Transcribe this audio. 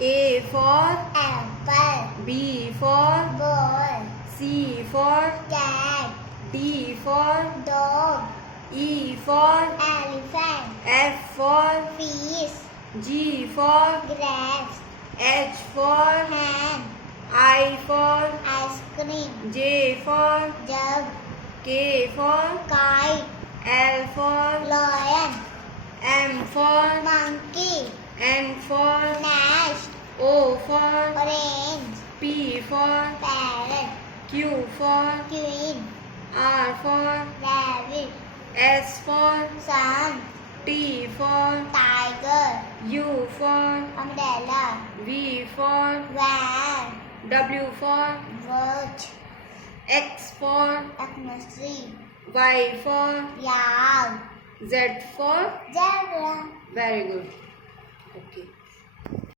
A for apple, B for ball, C for cat, D for dog, E for elephant, F for fish, G for grass, H for hen, I for ice cream, J for jug, K for kite, L for lion, M for monkey, N for nest, O for orange, P for parrot, Q for queen, R for rabbit, S for sun, T for tiger, U for umbrella, V for van, W for watch, X for atmosphere, Y for yard, Z for zebra. very good. Okay.